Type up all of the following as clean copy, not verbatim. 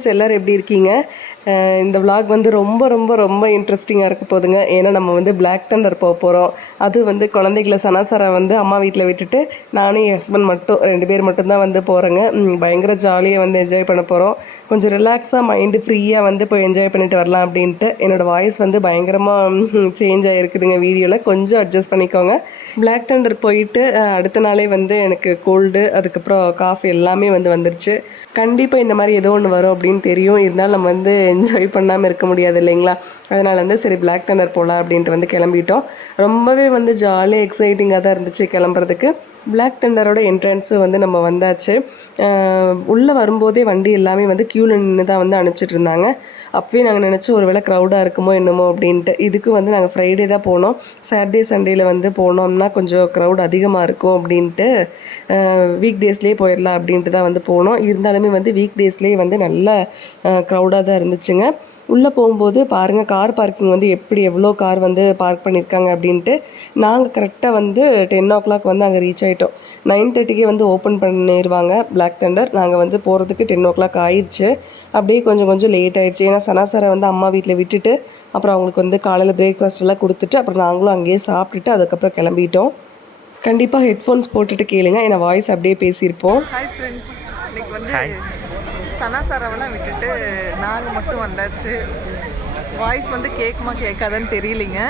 Friends, எல்லோரும் எப்படி இருக்கீங்க? இந்த vlog வந்து ரொம்ப ரொம்ப ரொம்ப இன்ட்ரெஸ்டிங்காக இருக்க போகுதுங்க. ஏன்னா நம்ம வந்து பிளாக் தண்டர் போக போகிறோம். அது வந்து குழந்தைகளை சனாசரா வந்து அம்மா வீட்டில் விட்டுட்டு நானும் என் ஹஸ்பண்ட் மட்டும் 2 பேர் மட்டும்தான் வந்து போகிறேங்க. பயங்கர ஜாலியாக வந்து என்ஜாய் பண்ண போகிறோம். கொஞ்சம் ரிலாக்ஸாக மைண்டு ஃப்ரீயாக வந்து போய் என்ஜாய் பண்ணிட்டு வரலாம் அப்படின்ட்டு. என்னோடய வாய்ஸ் வந்து பயங்கரமாக சேஞ்ச் ஆகிருக்குதுங்க வீடியோவில், கொஞ்சம் அட்ஜஸ்ட் பண்ணிக்கோங்க. பிளாக் தண்டர் போயிட்டு அடுத்த நாளே வந்து எனக்கு கோல்டு, அதுக்கப்புறம் காஃபி எல்லாமே வந்துருச்சு. கண்டிப்பாக இந்த மாதிரி ஏதோ ஒன்று வரும் அப்படின்னு தெரியும். இருந்தாலும் நம்ம வந்து என்ஜாய் பண்ணாமல் இருக்க முடியாது இல்லைங்களா? அதனால் வந்து சரி பிளாக் தண்டர் போகலாம் அப்படின்ட்டு வந்து கிளம்பிட்டோம். ரொம்பவே வந்து ஜாலியாக எக்ஸைட்டிங்காக தான் இருந்துச்சு கிளம்புறதுக்கு. பிளாக் தண்டரோட என்ட்ரன்ஸு வந்து நம்ம வந்தாச்சு. உள்ளே வரும்போதே வண்டி எல்லாமே வந்து க்யூவில் நின்று தான் வந்து அனுப்பிச்சிட்டு இருந்தாங்க. அப்போவே நாங்கள் நினச்சோம் ஒரு வேளை க்ரௌடாக இருக்குமோ என்னமோ அப்படின்ட்டு. இதுக்கு வந்து நாங்கள் ஃப்ரைடே தான் போனோம். சாட்டர்டே சண்டேயில் வந்து போனோம்னா கொஞ்சம் க்ரௌட் அதிகமாக இருக்கும் அப்படின்ட்டு வீக் டேஸ்லேயே போயிடலாம் அப்படின்ட்டு தான் வந்து போனோம். இருந்தாலுமே வந்து வீக் டேஸ்லேயே வந்து நல்ல க்ரௌடாக தான் இருந்துச்சுங்க. உள்ளே போகும்போது பாருங்கள், கார் பார்க்கிங் வந்து எவ்வளோ கார் வந்து பார்க் பண்ணியிருக்காங்க அப்படின்ட்டு. நாங்கள் கரெக்டாக வந்து 10 o'clock வந்து அங்கே ரீச் ஆகிட்டோம். 9:30க்கே வந்து ஓப்பன் பண்ணிடுவாங்க பிளாக் தண்டர். நாங்கள் வந்து போகிறதுக்கு 10 o'clock ஆயிடுச்சு. அப்படியே கொஞ்சம் கொஞ்சம் லேட் ஆயிடுச்சு. ஏன்னா சனாசரை வந்து அம்மா வீட்டில் விட்டுட்டு அப்புறம் அவங்களுக்கு வந்து காலையில் பிரேக்ஃபாஸ்ட் எல்லாம் கொடுத்துட்டு அப்புறம் நாங்களும் அங்கேயே சாப்பிட்டுட்டு அதுக்கப்புறம் கிளம்பிட்டோம். கண்டிப்பாக ஹெட்ஃபோன்ஸ் போட்டுட்டு கேளுங்க, ஏன்னா வாய்ஸ் அப்படியே பேசியிருப்போம். ஹாய் ஃப்ரெண்ட்ஸ், இன்றைக்கி வந்து சனாசாராவெல்லாம் விட்டுட்டு நாங்கள் மட்டும் வந்தாச்சு. வாய்ஸ் வந்து கேட்குமா கேட்காதான்னு தெரியலிங்க.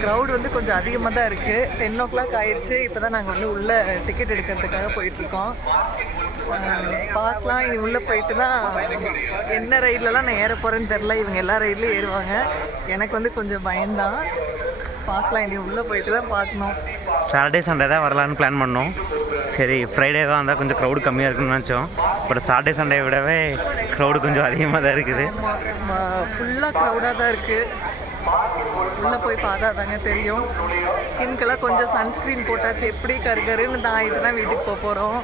க்ரௌட் வந்து கொஞ்சம் அதிகமாக தான் இருக்குது. 10 o'clock ஆயிடுச்சு. இப்போ தான் நாங்கள் வந்து உள்ளே டிக்கெட் எடுக்கிறதுக்காக போயிட்டுருக்கோம். பார்க்கலாம், இது உள்ளே போயிட்டு தான் என்ன ரயிலெலாம் நான் ஏற போகிறேன்னு தெரில. இவங்க எல்லா ரயில்லையும் ஏறுவாங்க. எனக்கு வந்து கொஞ்சம் பயம்தான். பார்க்கலாம், இனி உள்ளே போயிட்டு தான் பார்க்கணும். சாட்டர்டே சண்டே தான் வரலான்னு பிளான் பண்ணோம். சரி ஃப்ரைடே தான் வந்தால் கொஞ்சம் க்ரௌடு கம்மியாக இருக்குன்னு நினச்சோம். பட் சாட்டர்டே சண்டே விடவே க்ரௌடு கொஞ்சம் அதிகமாக தான் இருக்குது. ஃபுல்லாக க்ரௌடாக தான் இருக்குது. உள்ளே போய் பார்த்தா தாங்க தெரியும். ஸ்கின்கெல்லாம் கொஞ்சம் சன்ஸ்க்ரீன் போட்டாச்சு. எப்படி கருகருன்னு தான் ஆகிட்டு தான் வீட்டுக்கு போக போகிறோம்.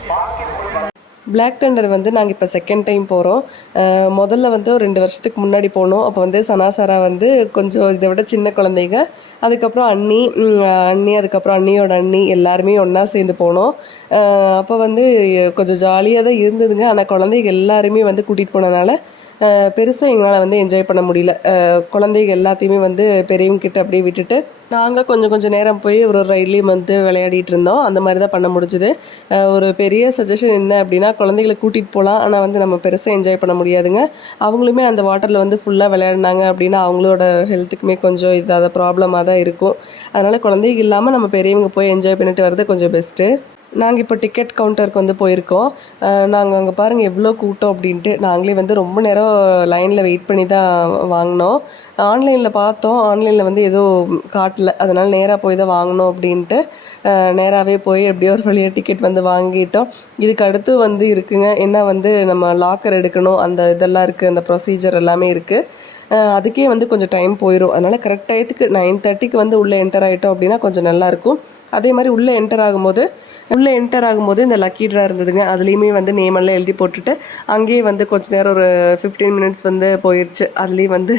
பிளாக் தண்டர் வந்து நாங்கள் இப்போ செகண்ட் டைம் போகிறோம். முதல்ல வந்து ஒரு 2 வருஷத்துக்கு முன்னாடி போனோம். அப்போ வந்து சனாசாரா வந்து கொஞ்சம் இதை விட சின்ன குழந்தைங்க. அதுக்கப்புறம் அண்ணி அதுக்கப்புறம் அண்ணியோட அண்ணி எல்லாருமே ஒன்றா சேர்ந்து போனோம். அப்போ வந்து கொஞ்சம் ஜாலியாக தான் இருந்ததுங்க. ஆனால் குழந்தைங்க எல்லாருமே வந்து கூட்டிகிட்டு போனதுனால பெருசாக எங்களால் வந்து என்ஜாய் பண்ண முடியல. குழந்தைங்க எல்லாத்தையுமே வந்து பெரியவங்கக்கிட்ட அப்படியே விட்டுட்டு நாங்கள் கொஞ்சம் நேரம் போய் ஒரு ரைட்லேயும் வந்து விளையாடிட்டு இருந்தோம். அந்த மாதிரி தான் பண்ண முடிஞ்சுது. ஒரு பெரிய சஜஷன் என்ன அப்படின்னா, குழந்தைகளை கூட்டிகிட்டு போகலாம், ஆனால் வந்து நம்ம பெருசாக என்ஜாய் பண்ண முடியாதுங்க. அவங்களுமே அந்த வாட்டரில் வந்து ஃபுல்லாக விளையாடினாங்க அப்படின்னா அவங்களோட ஹெல்த்துக்குமே கொஞ்சம் இதாக ப்ராப்ளமாக தான் இருக்கும். அதனால் குழந்தைங்க இல்லாமல் நம்ம பெரியவங்க போய் என்ஜாய் பண்ணிட்டு வர்றது கொஞ்சம் பெஸ்ட்டு. நாங்கள் இப்போ டிக்கெட் கவுண்டருக்கு வந்து போயிருக்கோம். நாங்கள் அங்கே பாருங்கள் எவ்வளோ கூட்டம் அப்படின்ட்டு. நாங்களே வந்து ரொம்ப நேரம் லைனில் வெயிட் பண்ணி தான் வாங்கினோம். ஆன்லைனில் பார்த்தோம், ஆன்லைனில் வந்து ஏதோ காட்டல, அதனால் நேராக போய் தான் வாங்கினோம் அப்படின்ட்டு நேராகவே போய் எப்படியோ ஒரு வழியாக டிக்கெட் வந்து வாங்கிட்டோம். இதுக்கு அடுத்து வந்து இருக்குங்க, என்ன வந்து நம்ம லாக்கர் எடுக்கணும், அந்த இதெல்லாம் இருக்குது, அந்த ப்ரொசீஜர் எல்லாமே இருக்குது. அதுக்கே வந்து கொஞ்சம் டைம் போயிடும். அதனால் கரெக்ட் டயத்துக்கு 9:30க்கு வந்து உள்ளே என்டர் ஆகிட்டோம் அப்படின்னா கொஞ்சம் நல்லாயிருக்கும். அதே மாதிரி உள்ளே என்டர் ஆகும்போது இந்த லக்கி ட்ரா இருந்ததுங்க. அதுலேயுமே வந்து நேமெல்லாம் எழுதி போட்டுட்டு அங்கேயே வந்து கொஞ்சம் நேரம் ஒரு 15 minutes வந்து போயிடுச்சு. அதுலேயும் வந்து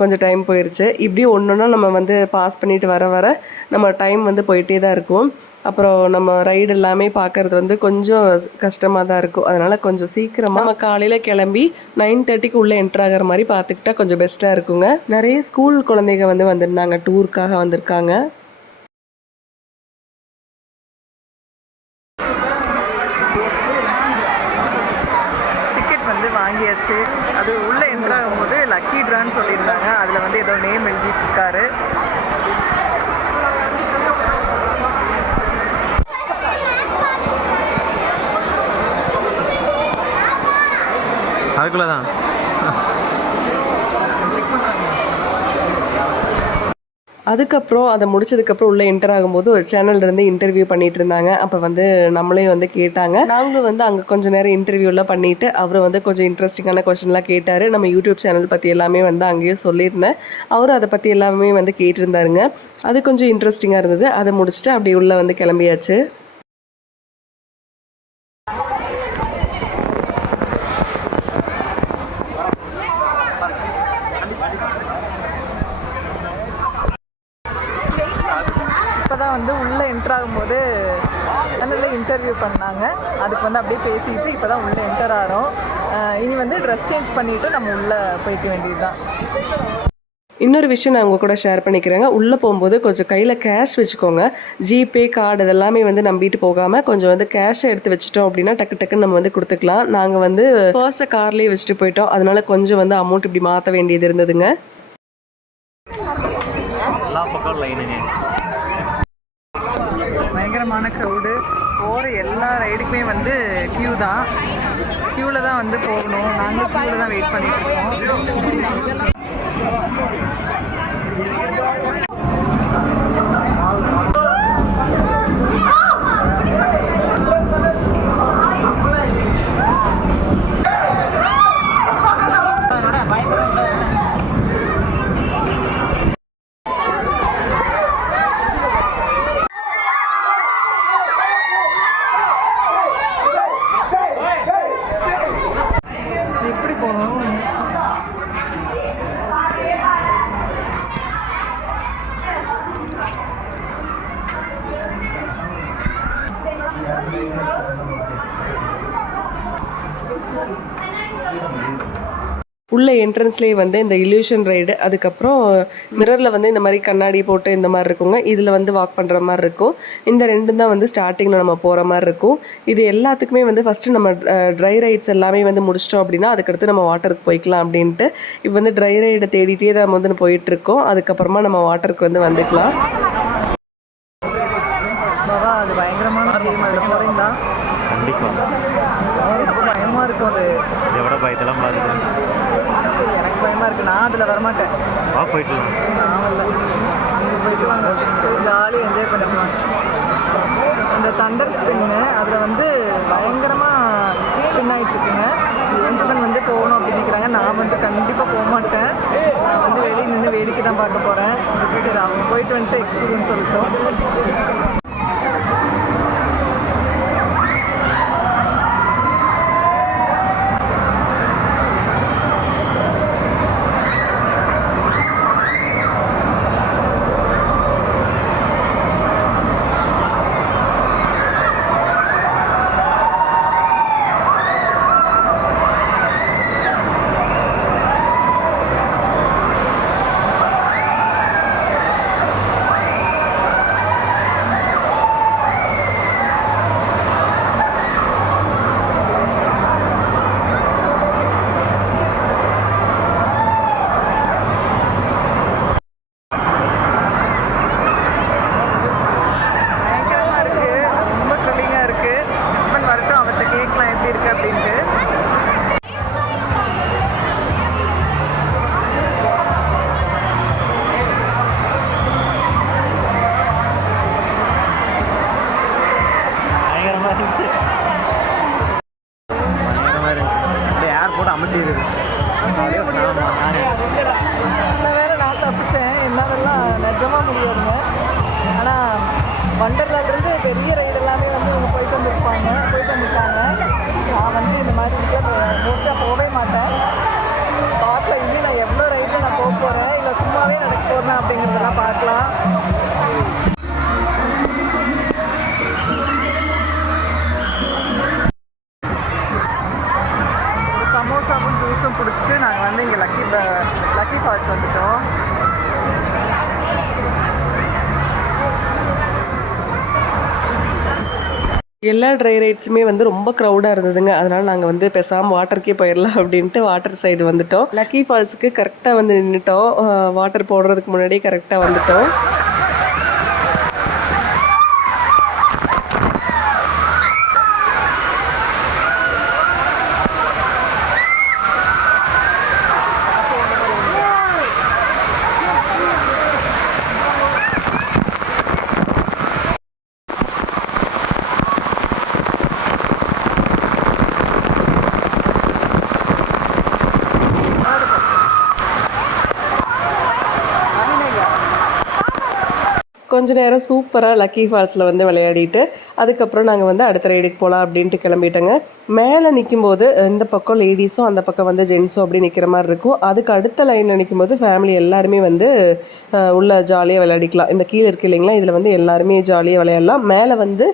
கொஞ்சம் டைம் போயிடுச்சு. இப்படி ஒன்றா நம்ம வந்து பாஸ் பண்ணிட்டு வர நம்ம டைம் வந்து போயிட்டே தான் இருக்கும். அப்புறம் நம்ம ரைடு எல்லாமே பார்க்குறது வந்து கொஞ்சம் கஷ்டமாக தான் இருக்கும். அதனால் கொஞ்சம் சீக்கிரமாக நம்ம காலையில் கிளம்பி 9:30க்கு உள்ளே என்டர் ஆகிற மாதிரி பார்த்துக்கிட்டா கொஞ்சம் பெஸ்ட்டாக இருக்குங்க. நிறைய ஸ்கூல் குழந்தைங்க வந்து வந்திருந்தாங்க, டூருக்காக வந்திருக்காங்க. வாங்கியாச்சு. அது உள்ளே என்ட்ரு ஆகும்போது லக்கி ட்ரான்னு சொல்லியிருந்தாங்க. அதில் வந்து ஏதோ நேம் எழுதிட்டுருக்காரு. அதுக்குள்ள தான் அதுக்கப்புறம் அதை முடிச்சதுக்கப்புறம் உள்ளே என்டர் ஆகும்போது ஒரு சேனல்லேருந்து இன்டர்வியூ பண்ணிகிட்டு இருந்தாங்க. அப்போ வந்து நம்மளையும் வந்து கேட்டாங்க. நாங்களும் வந்து அங்கே கொஞ்சம் நேரம் இன்டர்வியூலாம் பண்ணிவிட்டு அவர் வந்து கொஞ்சம் இன்ட்ரெஸ்டிங்கான கொஸ்டின்லாம் கேட்டார். நம்ம யூடியூப் சேனல் பற்றி எல்லாமே வந்து அங்கேயே சொல்லியிருந்தேன். அவரும் அதை பற்றி எல்லாமே வந்து கேட்டிருந்தாருங்க. அது கொஞ்சம் இன்ட்ரெஸ்டிங்காக இருந்தது. அதை முடிச்சுட்டு அப்படி உள்ளே வந்து கிளம்பியாச்சு. தான் வந்து உள்ளே என்டர் ஆகும்போது சேனலில் இன்டர்வியூ பண்ணாங்க. அதுக்கு வந்து அப்படியே பேசிட்டு இப்போ தான் உள்ளே என்டர் ஆகிறோம். இனி வந்து ட்ரெஸ் சேஞ்ச் பண்ணிவிட்டு நம்ம உள்ளே போய்க்க வேண்டியது தான். இன்னொரு விஷயம் நான் உங்கள் கூட ஷேர் பண்ணிக்கிறேங்க. உள்ளே போகும்போது கொஞ்சம் கையில் கேஷ் வச்சுக்கோங்க. ஜிபே கார்டு இதெல்லாமே வந்து நம்பிட்டு போகாமல் கொஞ்சம் வந்து கேஷை எடுத்து வச்சுட்டோம் அப்படின்னா டக்கு டக்குன்னு நம்ம வந்து கொடுத்துக்கலாம். நாங்கள் வந்து பர்ஸை கார்லேயே வச்சுட்டு போயிட்டோம். அதனால கொஞ்சம் வந்து அமௌண்ட் இப்படி மாற்ற வேண்டியது இருந்ததுங்க. எல்லா பக்கம் லைனுங்க, பயங்கரமான க்ரௌடு. போகிற எல்லா ரைடுக்குமே வந்து க்யூ தான். க்யூவில் தான் வந்து போகணும். நாங்களும் க்யூவில் தான் வெயிட் பண்ணிட்டு இருக்கோம். எப்படி போகணும்? உள்ள என்ட்ரன்ஸ்லேயே வந்து இந்த இல்யூஷன் ரைடு, அதுக்கப்புறம் மிரரில் வந்து இந்த மாதிரி கண்ணாடி போட்டு இந்த மாதிரி இருக்குங்க. இதில் வந்து வாக் பண்ணுற மாதிரி இருக்கும். இந்த ரெண்டும் தான் வந்து ஸ்டார்டிங்கில் நம்ம போகிற மாதிரி இருக்கும். இது எல்லாத்துக்குமே வந்து ஃபஸ்ட்டு நம்ம ட்ரை ரைட்ஸ் எல்லாமே வந்து முடிச்சிட்டோம் அப்படின்னா அதுக்கடுத்து நம்ம வாட்டருக்கு போய்க்கலாம் அப்படின்ட்டு இப்போ வந்து ட்ரை ரைடை தேடிட்டே தான் வந்து போயிட்டுருக்கோம். அதுக்கப்புறமா நம்ம வாட்டருக்கு வந்து வந்துக்கலாம். பாபா அது பயங்கரமான கேம். அதில் போகிறீங்களா? கண்டிப்பாக ரொம்ப பயமாக இருக்கும். அது இதை விட பயத்தெல்லாம் பாருங்க. எனக்கு பயமாக இருக்குது. நான் அதில் வரமாட்டேன். போயிட்டுலாம் நான் இல்லை. நீங்கள் போயிட்டு வாங்க, ஜாலியாக என்ஜாய் பண்ணிக்கலாம். அந்த தண்டர் ஸ்பின்னு அதில் வந்து பயங்கரமாக ஸ்பின் ஆகிட்டு இருக்குங்க. ஃப்ரெண்ட்ஸ்மெண்ட் வந்து போகணும் அப்படின்னு நினைக்கிறாங்க. நான் வந்து கண்டிப்பாக போக மாட்டேன். நான் வந்து வெளியே நின்று வேடிக்கை தான் பார்க்க போகிறேன். அவங்க போயிட்டு வந்துட்டு எக்ஸ்பீரியன்ஸ் சொல்லிட்டோம். ஏர்போர்ட் அமைச்சிருக்கு. நான் வேறு நான் தப்பிச்சேன். என்னாலெல்லாம் நிஜமாக முடியாதுங்க. ஆனால் வண்டர்லாலேருந்து பெரிய ரைடு எல்லாமே வந்து இவங்க போயிட்டு வந்துருக்காங்க. நான் வந்து இந்த மாதிரி மோஸ்ட்டாக போகவே மாட்டேன். பார்க்கலாம் இன்னும் நான் எவ்வளோ ரைடில் நான் போக போகிறேன், இல்லை சும்மாவே நடக்க போகிறேன் அப்படிங்கிறதெல்லாம் பார்க்கலாம். சமோசாவும் ஜூஸும் பிடிச்சிட்டு நாங்கள் வந்து இங்கே லக்கி ஃபால்ஸ் வந்துட்டோம். எல்லா ட்ரை ரைட்ஸுமே வந்து ரொம்ப க்ரௌடாக இருந்ததுங்க. அதனால் நாங்கள் வந்து பேசாமல் வாட்டருக்கே போயிடலாம் அப்படின்ட்டு வாட்டர் சைடு வந்துட்டோம். லக்கி ஃபால்ஸுக்கு கரெக்டாக வந்து நின்றுட்டோம். வாட்டர் போடுறதுக்கு முன்னாடியே கரெக்டாக வந்துட்டோம். கொஞ்ச நேரம் சூப்பராக லக்கி ஃபால்ஸில் வந்து விளையாடிட்டு அதுக்கப்புறம் நாங்கள் வந்து அடுத்த ரைடுக்கு போகலாம் அப்படின்ட்டு கிளம்பிட்டோங்க. மேலே நிற்கும்போது இந்த பக்கம் லேடிஸும் அந்த பக்கம் வந்து ஜென்ஸும் அப்படி நிற்கிற மாதிரி இருக்கும். அதுக்கு அடுத்த லைனில் நிற்கும்போது ஃபேமிலி எல்லாருமே வந்து உள்ள ஜாலியாக விளையாடிக்கலாம். இந்த கீழே இருக்கு இல்லைங்களா, இதில் வந்து எல்லாருமே ஜாலியாக விளையாடலாம். மேலே வந்து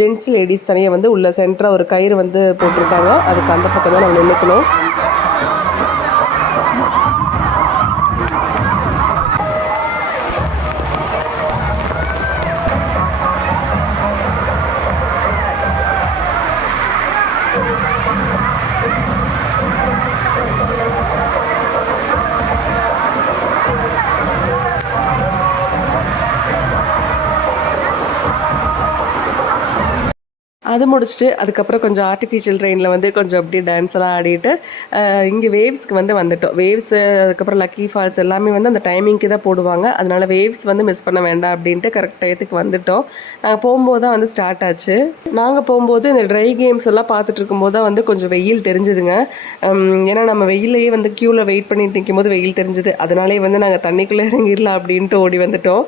ஜென்ஸ் லேடிஸ் தனியாக வந்து உள்ள சென்டராக ஒரு கயிறு வந்து போட்டிருக்காங்க. அதுக்கு அந்த பக்கம் தான் நம்ம நின்றுக்கணும். அது முடிச்சுட்டு அதுக்கப்புறம் கொஞ்சம் ஆர்டிஃபிஷியல் ட்ரெயினில் வந்து கொஞ்சம் அப்படியே டான்ஸ் எல்லாம் ஆடிட்டு இங்கே வேவ்ஸ்க்கு வந்து வந்துட்டோம். வேவ்ஸு அதுக்கப்புறம் லக்கி ஃபால்ஸ் எல்லாமே வந்து அந்த டைமிங்க்கு தான் போடுவாங்க. அதனால் வேவ்ஸ் வந்து மிஸ் பண்ண வேண்டாம் அப்படின்ட்டு கரெக்ட் டயத்துக்கு வந்துட்டோம். நாங்கள் போகும்போது தான் வந்து ஸ்டார்ட் ஆச்சு. நாங்கள் போகும்போது இந்த ட்ரை கேம்ஸ் எல்லாம் பார்த்துட்டு இருக்கும்போது தான் வந்து கொஞ்சம் வெயில் தெரிஞ்சுதுங்க. ஏன்னா நம்ம வெயிலையே வந்து க்யூவில் வெயிட் பண்ணிட்டு நிற்கும் போது வெயில் தெரிஞ்சுது. அதனாலே வந்து நாங்கள் தண்ணிக்குள்ளே இறங்கிடலாம் அப்படின்ட்டு ஓடி வந்துட்டோம்.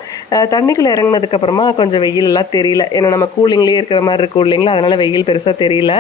தண்ணிக்குள்ளே இறங்கினதுக்கப்புறமா கொஞ்சம் வெயில் எல்லாம் தெரியல. ஏன்னா நம்ம கூலிங்லேயே இருக்கிற மாதிரி இருக்கும் இல்லைங்களா, அதனால் வெயில் பெருசாக தெரியல.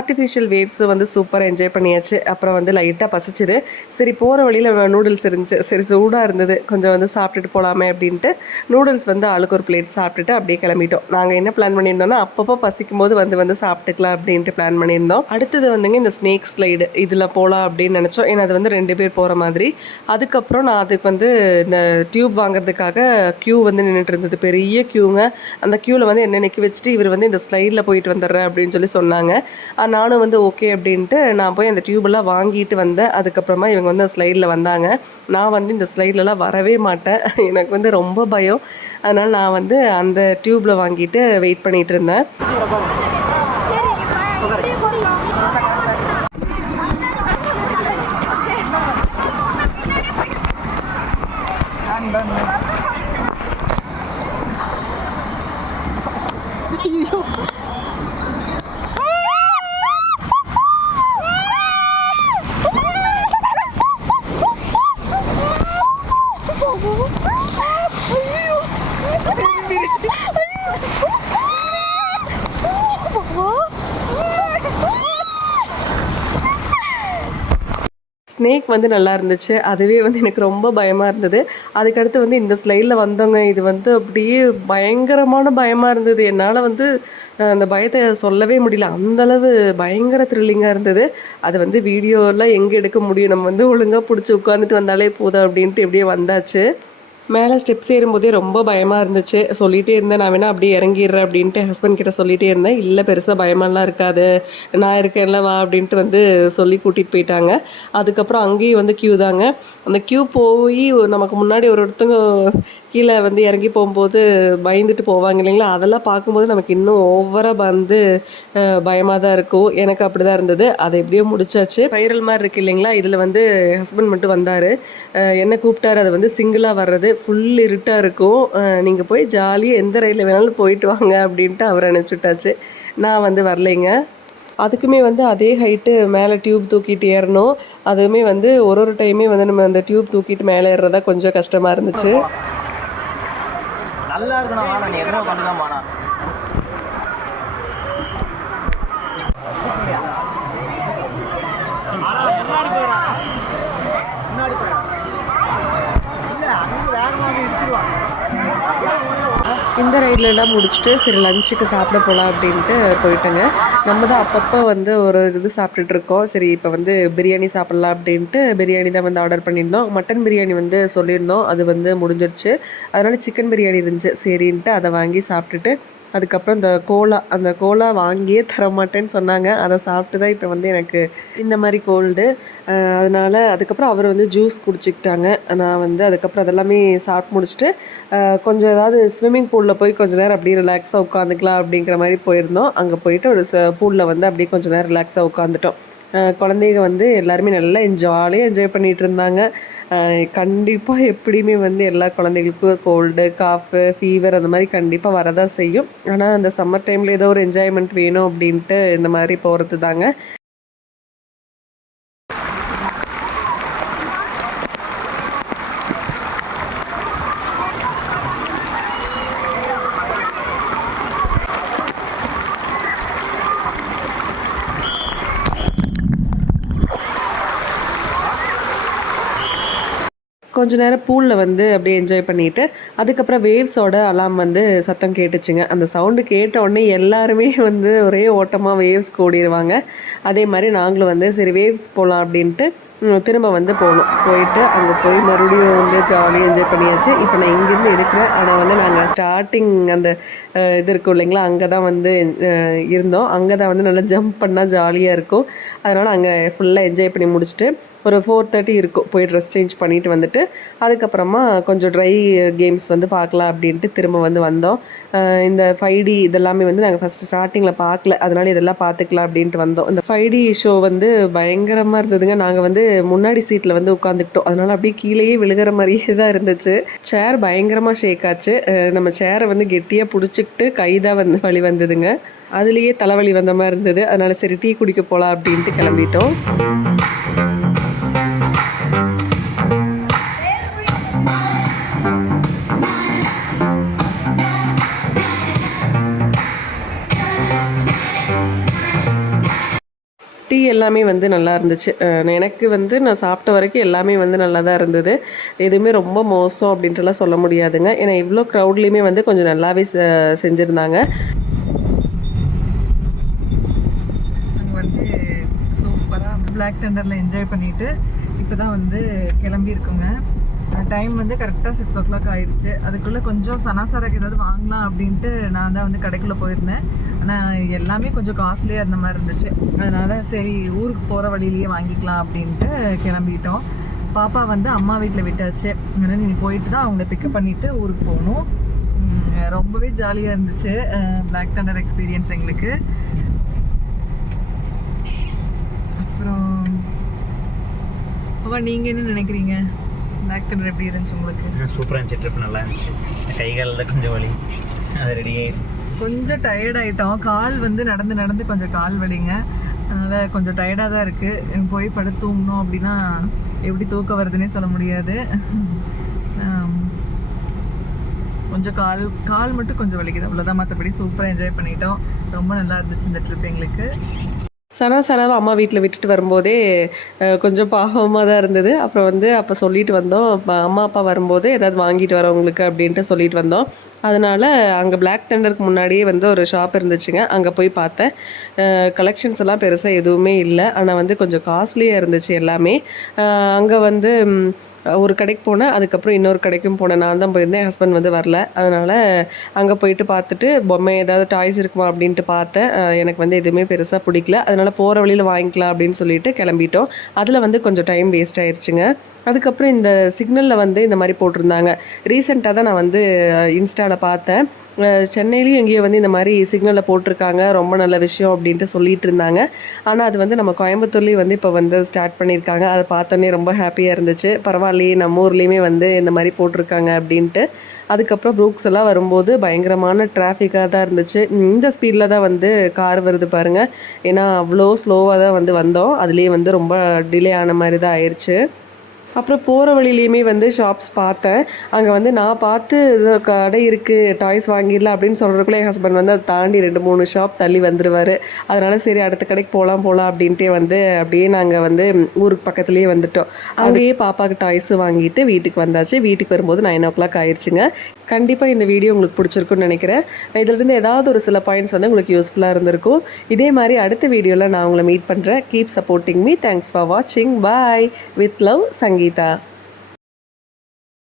ஆர்டிஃபிஷியல் வேவ்ஸு வந்து சூப்பராக என்ஜாய் பண்ணியாச்சு. அப்புறம் வந்து லைட்டாக பசிச்சுது. சரி போகிற வழியில் நூடுல்ஸ் இருந்துச்சு. சரி சூடாக இருந்தது, கொஞ்சம் வந்து சாப்பிட்டுட்டு போகலாமே அப்படின்ட்டு நூடுல்ஸ் வந்து ஆளுக்கு ஒரு பிளேட் சாப்பிட்டுட்டு அப்படியே கிளம்பிட்டோம். நாங்கள் என்ன பிளான் பண்ணியிருந்தோம்னா அப்பப்போ பசிக்கும் போது வந்து சாப்பிட்டுக்கலாம் அப்படின்ட்டு பிளான் பண்ணியிருந்தோம். அடுத்தது வந்துங்க இந்த ஸ்னேக் ஸ்லைடு இதில் போகலாம் அப்படின்னு நினச்சோம். ஏன்னா அது வந்து 2 பேர் போகிற மாதிரி. அதுக்கப்புறம் நான் அதுக்கு வந்து இந்த டியூப் வாங்குறதுக்காக க்யூ வந்து நின்றுட்டு இருந்தது, பெரிய க்யூங்க. அந்த க்யூவில் வந்து என்ன நிற்க வச்சுட்டு இவர் வந்து இந்த ஸ்லைடில் போயிட்டு வந்துடுறேன் அப்படின்னு சொல்லி சொன்னாங்க. நானும் வந்து ஓகே அப்படின்ட்டு நான் போய் அந்த டியூபெல்லாம் வாங்கிட்டு வந்தேன். அதுக்கப்புறமா இவங்க வந்து ஸ்லைடில் வந்தாங்க. நான் வந்து இந்த ஸ்லைட்லலாம் வரவே மாட்டேன், எனக்கு வந்து ரொம்ப பயம். அதனால் நான் வந்து அந்த டியூப்பில் வாங்கிட்டு வெயிட் பண்ணிகிட்டு இருந்தேன். ஸ்னேக் வந்து நல்லா இருந்துச்சு. அதுவே வந்து எனக்கு ரொம்ப பயமாக இருந்தது. அதுக்கடுத்து வந்து இந்த ஸ்லைடில் வந்தோங்க, இது வந்து அப்படியே பயங்கரமான பயமாக இருந்தது. என்னால் வந்து அந்த பயத்தை சொல்லவே முடியல. அந்தளவு பயங்கர த்ரில்லிங்காக இருந்தது. அது வந்து வீடியோலாம் எங்கே எடுக்க முடியும், நம்ம வந்து ஒழுங்காக பிடிச்சி உட்காந்துட்டு வந்தாலே போதும் அப்படின்ட்டு எப்படியே வந்தாச்சு. மேலே ஸ்டெப்ஸ் ஏறும்போதே ரொம்ப பயமாக இருந்துச்சு. சொல்லிகிட்டே இருந்தேன், நான் வேணால் அப்படியே இறங்கிடுறேன் அப்படின்ட்டு ஹஸ்பண்ட் கிட்ட சொல்லிகிட்டே இருந்தேன். இல்லை பெருசாக பயமெல்லாம் இருக்காது, நான் இருக்கேன்ல வா அப்படின்ட்டு வந்து சொல்லி கூட்டிகிட்டு போயிட்டாங்க. அதுக்கப்புறம் அங்கேயும் வந்து க்யூ தாங்க. அந்த க்யூ போய் நமக்கு முன்னாடி ஒருத்தங்க கீழே வந்து இறங்கி போகும்போது பயந்துட்டு போவாங்க இல்லைங்களா, அதெல்லாம் பார்க்கும்போது நமக்கு இன்னும் ஓவராக வந்து பயமாக தான் இருக்கும். எனக்கு அப்படி தான் இருந்தது. அதை எப்படியோ முடிச்சாச்சு. வைரல் மாதிரி இருக்குது இல்லைங்களா, இதில் வந்து ஹஸ்பண்ட் மட்டும் வந்தார், என்ன கூப்பிட்டாரு. அது வந்து சிங்கிளாக வர்றது, ஃபுல் இருட்டாக இருக்கும். நீங்கள் போய் ஜாலியாக எந்த ரயிலில் வேணாலும் போயிட்டு வாங்க அப்படின்ட்டு அவர் அனுப்பிச்சுட்டாச்சு. நான் வந்து வரலைங்க. அதுக்குமே வந்து அதே ஹைட்டு மேலே டியூப் தூக்கிட்டு ஏறணும். அதுவுமே வந்து ஒரு டைமே வந்து நம்ம அந்த டியூப் தூக்கிட்டு மேலே ஏறுறதா கொஞ்சம் கஷ்டமாக இருந்துச்சு. நல்லா இருக்கணும், நீ என்ன பண்ணலாம் மானா இந்த ரைட்லலாம் முடிச்சுட்டு சரி லஞ்சுக்கு சாப்பிட போகலாம் அப்படின்ட்டு போயிட்டேங்க. நம்ம தான் அப்பப்போ வந்து ஒரு இது சாப்பிட்டுட்ருக்கோம். சரி இப்போ வந்து பிரியாணி சாப்பிட்லாம் அப்படின்ட்டு பிரியாணி தான் வந்து ஆர்டர் பண்ணியிருந்தோம். மட்டன் பிரியாணி வந்து சொல்லியிருந்தோம், அது வந்து முடிஞ்சிருச்சு. அதனால் சிக்கன் பிரியாணி இருந்துச்சு, சரின்ட்டு அதை வாங்கி சாப்பிட்டுட்டு அதுக்கப்புறம் அந்த கோலா வாங்கியே தரமாட்டேன்னு சொன்னாங்க. அதை சாப்பிட்டு தான் இப்போ வந்து எனக்கு இந்த மாதிரி கோல்டு. அதனால் அதுக்கப்புறம் அவர் வந்து ஜூஸ் குடிச்சிக்கிட்டாங்க. நான் வந்து அதுக்கப்புறம் அதெல்லாமே சாப்பிட்டு முடிச்சுட்டு கொஞ்சம் ஏதாவது ஸ்விம்மிங் பூலில் போய் கொஞ்சம் நேரம் அப்படியே ரிலாக்ஸாக உட்காந்துக்கலாம் அப்படிங்கிற மாதிரி போயிருந்தோம். அங்கே போயிட்டு ஒரு பூலில் வந்து அப்படியே கொஞ்சம் நேரம் ரிலாக்ஸாக உட்காந்துட்டோம். குழந்தைங்க வந்து எல்லாருமே நல்லா ஜாலியாக என்ஜாய் பண்ணிகிட்டு இருந்தாங்க. கண்டிப்பாக எப்படியுமே வந்து எல்லா குழந்தைகளுக்கும் கோல்டு, காஃபு, ஃபீவர் அந்த மாதிரி கண்டிப்பாக வரதான் செய்யும். ஆனால் அந்த சம்மர் டைமில் ஏதோ ஒரு என்ஜாய்மெண்ட் வேணும் அப்படின்ட்டு இந்த மாதிரி போகிறது தாங்க. கொஞ்ச நேரம் பூலில் வந்து அப்படியே என்ஜாய் பண்ணிவிட்டு அதுக்கப்புறம் வேவ்ஸோட அலாம் வந்து சத்தம் கேட்டுச்சுங்க. அந்த சவுண்டு கேட்ட உடனே எல்லாருமே வந்து ஒரே ஓட்டமாக வேவ்ஸ்க்கு ஓடிடுவாங்க. அதே மாதிரி நாங்களும் வந்து சரி வேவ்ஸ் போகலாம் அப்படின்ட்டு திரும்ப வந்து போயிட்டு அங்கே போய் மறுபடியும் வந்து ஜாலியாக என்ஜாய் பண்ணியாச்சு. இப்போ நான் இங்கேருந்து எடுக்கிறேன். ஆனால் வந்து நாங்கள் ஸ்டார்டிங் அந்த இது இருக்கும் இல்லைங்களா, அங்கே தான் வந்து இருந்தோம். அங்கே தான் வந்து நல்லா ஜம்ப் பண்ணால் ஜாலியாக இருக்கும். அதனால் அங்கே ஃபுல்லாக என்ஜாய் பண்ணி முடிச்சுட்டு ஒரு 4:30 இருக்கும் போய் ட்ரெஸ் சேஞ்ச் பண்ணிவிட்டு வந்துட்டு அதுக்கப்புறமா கொஞ்சம் ட்ரை கேம்ஸ் வந்து பார்க்கலாம் அப்படின்ட்டு திரும்ப வந்து வந்தோம். இந்த 5D இதெல்லாமே வந்து நாங்கள் ஃபஸ்ட்டு ஸ்டார்டிங்கில் பார்க்கல, அதனால் இதெல்லாம் பார்த்துக்கலாம் அப்படின்ட்டு வந்தோம். இந்த 5D ஷோ வந்து பயங்கரமாக இருந்ததுங்க. நாங்கள் வந்து முன்னாடி சீட்டில் வந்து உட்காந்துக்கிட்டோம். அதனால் அப்படியே கீழேயே விழுகிற மாதிரியே தான் இருந்துச்சு. சேர் பயங்கரமாக ஷேக் ஆச்சு. நம்ம சேரை வந்து கெட்டியாக பிடிச்சிக்கிட்டு கை தான் வந்து வலி வந்ததுங்க. அதுலேயே தலைவலி வந்த மாதிரி இருந்தது. அதனால் சரி டீ குடிக்க போகலாம் அப்படின்ட்டு கிளம்பிட்டோம். டீ எல்லாமே வந்து நல்லா இருந்துச்சு. எனக்கு வந்து நான் சாப்பிட்ட வரைக்கும் எல்லாமே வந்து நல்லா தான் இருந்தது. எதுவுமே ரொம்ப மோசம் அப்படின்ட்டுலாம் சொல்ல முடியாதுங்க. ஏன்னா இவ்வளோ க்ரௌட்லேயுமே வந்து கொஞ்சம் நல்லாவே செஞ்சுருந்தாங்க. நாங்கள் வந்து சூப்பராக பிளாக் தண்டரில் என்ஜாய் பண்ணிவிட்டு இப்போ தான் வந்து கிளம்பியிருக்கோங்க. டைம் வந்து கரெக்டாக 6 o'clock ஆயிடுச்சு. அதுக்குள்ளே கொஞ்சம் சனாசாராக்கு ஏதாவது வாங்கலாம் அப்படின்ட்டு நான் தான் வந்து கடைக்குள்ளே போயிருந்தேன். ஆனால் எல்லாமே கொஞ்சம் காஸ்ட்லியாக இருந்த மாதிரி இருந்துச்சு. அதனால் சரி ஊருக்கு போகிற வழியிலேயே வாங்கிக்கலாம் அப்படின்ட்டு கிளம்பிட்டோம். பாப்பா வந்து அம்மா வீட்டில் விட்டாச்சு. அதனால் நீ போயிட்டு தான் அவங்கள பிக்கப் பண்ணிவிட்டு ஊருக்கு போகணும். ரொம்பவே ஜாலியாக இருந்துச்சு பிளாக் தண்டர் எக்ஸ்பீரியன்ஸ் எங்களுக்கு. அப்புறம் அப்பா நீங்கள் என்ன நினைக்கிறீங்க? பிளாக் தண்டர் எப்படி இருந்துச்சு உங்களுக்கு? சூப்பராக இருந்துச்சு. ட்ரிப் நல்லா இருந்துச்சு. கை காலில் கொஞ்சம் வலி, அது ரெடி ஆகிடும். கொஞ்சம் டயர்டாயிட்டோம். கால் வந்து நடந்து கொஞ்சம் கால் வலிங்க. அதனால் கொஞ்சம் டயர்டாக தான் இருக்குது. போய் படுத்து தூங்கணும் அப்படின்னா எப்படி தூக்கம் வருதுன்னே சொல்ல முடியாது. கொஞ்சம் கால் மட்டும் கொஞ்சம் வலிக்குது, அவ்வளோதான். மற்றபடி சூப்பராக என்ஜாய் பண்ணிட்டோம். ரொம்ப நல்லா இருந்துச்சு இந்த ட்ரிப் எங்களுக்கு. சனாசாராவை அம்மா வீட்டில் விட்டுட்டு வரும்போதே கொஞ்சம் பாவமாக தான் இருந்தது. அப்புறம் வந்து அப்போ சொல்லிட்டு வந்தோம், அம்மா அப்பா வரும்போது ஏதாவது வாங்கிட்டு வரவங்களுக்கு அப்படின்ட்டு சொல்லிட்டு வந்தோம். அதனால் அங்கே பிளாக் தண்டருக்கு முன்னாடியே வந்து ஒரு ஷாப் இருந்துச்சுங்க. அங்கே போய் பார்த்தேன். கலெக்ஷன்ஸ் எல்லாம் பெருசாக எதுவுமே இல்லை. ஆனால் வந்து கொஞ்சம் காஸ்ட்லியாக இருந்துச்சு எல்லாமே. அங்கே வந்து ஒரு கடைக்கு போனேன், அதுக்கப்புறம் இன்னொரு கடைக்கும் போனேன். நான் தான் போயிருந்தேன், ஹஸ்பண்ட் வந்து வரல. அதனால் அங்கே போயிட்டு பார்த்துட்டு பொம்மை ஏதாவது டாய்ஸ் இருக்குமா அப்படின்ட்டு பார்த்தேன். எனக்கு வந்து எதுவுமே பெருசாக பிடிக்கல. அதனால் போகிற வழியில் வாங்கிக்கலாம் அப்படின்னு சொல்லிட்டு கிளம்பிட்டோம். அதில் வந்து கொஞ்சம் டைம் வேஸ்ட் ஆயிடுச்சுங்க. அதுக்கப்புறம் இந்த சிக்னலில் வந்து இந்த மாதிரி போட்டிருந்தாங்க. ரீசெண்டாக தான் நான் வந்து இன்ஸ்டாவில் பார்த்தேன். சென்னையிலையும் எங்கேயோ வந்து இந்த மாதிரி சிக்னலில் போட்டிருக்காங்க, ரொம்ப நல்ல விஷயம் அப்படின்ட்டு சொல்லிட்டு இருந்தாங்க. ஆனால் அது வந்து நம்ம கோயம்புத்தூர்லேயும் வந்து இப்போ வந்து ஸ்டார்ட் பண்ணியிருக்காங்க. அதை பார்த்தோன்னே ரொம்ப ஹாப்பியாக இருந்துச்சு. பரவாயில்லையே, நம்ம ஊர்லேயுமே வந்து இந்த மாதிரி போட்டிருக்காங்க அப்படின்ட்டு. அதுக்கப்புறம் ப்ரூக்ஸ் எல்லாம் வரும்போது பயங்கரமான டிராஃபிக்காக தான் இருந்துச்சு. இந்த ஸ்பீடில் தான் வந்து கார் வருது பாருங்கள். ஏன்னா அவ்வளோ ஸ்லோவாக தான் வந்து வந்தோம். அதுலேயே வந்து ரொம்ப டிலே ஆன மாதிரி தான் ஆயிடுச்சு. அப்புறம் போகிற வழியிலையுமே வந்து ஷாப்ஸ் பார்த்தேன். அங்கே வந்து நான் பார்த்து கடை இருக்குது, டாய்ஸ் வாங்கிடலாம் அப்படின்னு சொல்கிறதுக்குள்ளே என் ஹஸ்பண்ட் வந்து அதை தாண்டி 2-3 ஷாப் தள்ளி வந்துடுவார். அதனால் சரி அடுத்த கடைக்கு போகலாம் அப்படின்ட்டே வந்து அப்படியே நாங்கள் வந்து ஊருக்கு பக்கத்துலேயே வந்துட்டோம். அங்கேயே பாப்பாவுக்கு டாய்ஸு வாங்கிட்டு வீட்டுக்கு வந்தாச்சு. வீட்டுக்கு வரும்போது 9 o'clock ஆயிடுச்சுங்க. கண்டிப்பாக இந்த வீடியோ உங்களுக்கு பிடிச்சிருக்குன்னு நினைக்கிறேன். இதிலிருந்து ஏதாவது ஒரு சில பாயிண்ட்ஸ் வந்து உங்களுக்கு யூஸ்ஃபுல்லாக இருந்திருக்கும். இதே மாதிரி அடுத்த வீடியோவில் நான் உங்களை மீட் பண்ணுறேன். Keep supporting me. Thanks for வாட்சிங். பாய். With love, Sangeetha.